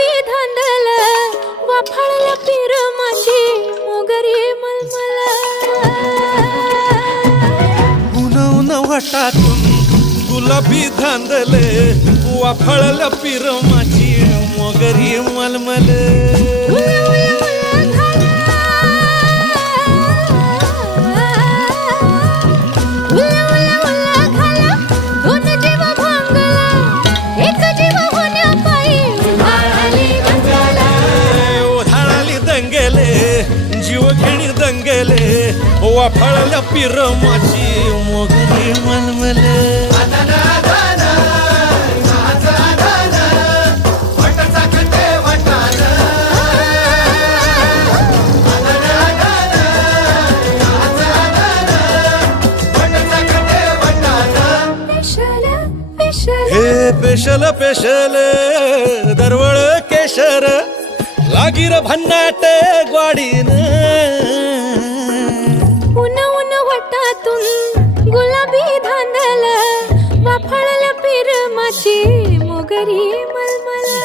गुलाबी धांदल वाफाळल्या पिरमाची मोगरी मलमल उन उन वाटातून गुलाबी धांदले वाफाळल्या पिरमाची मोगरी मलमल जीवघेणी दंगेले वाफाळल्या पिरमाची मोगरी मलमल हे पेशल पेशल दरवळ केशर लागीर भन्नाट ग्वाडीन उन उन वटातून गुलाबी धांदल वाफाळल्या पिरमाची मोगरी मलमल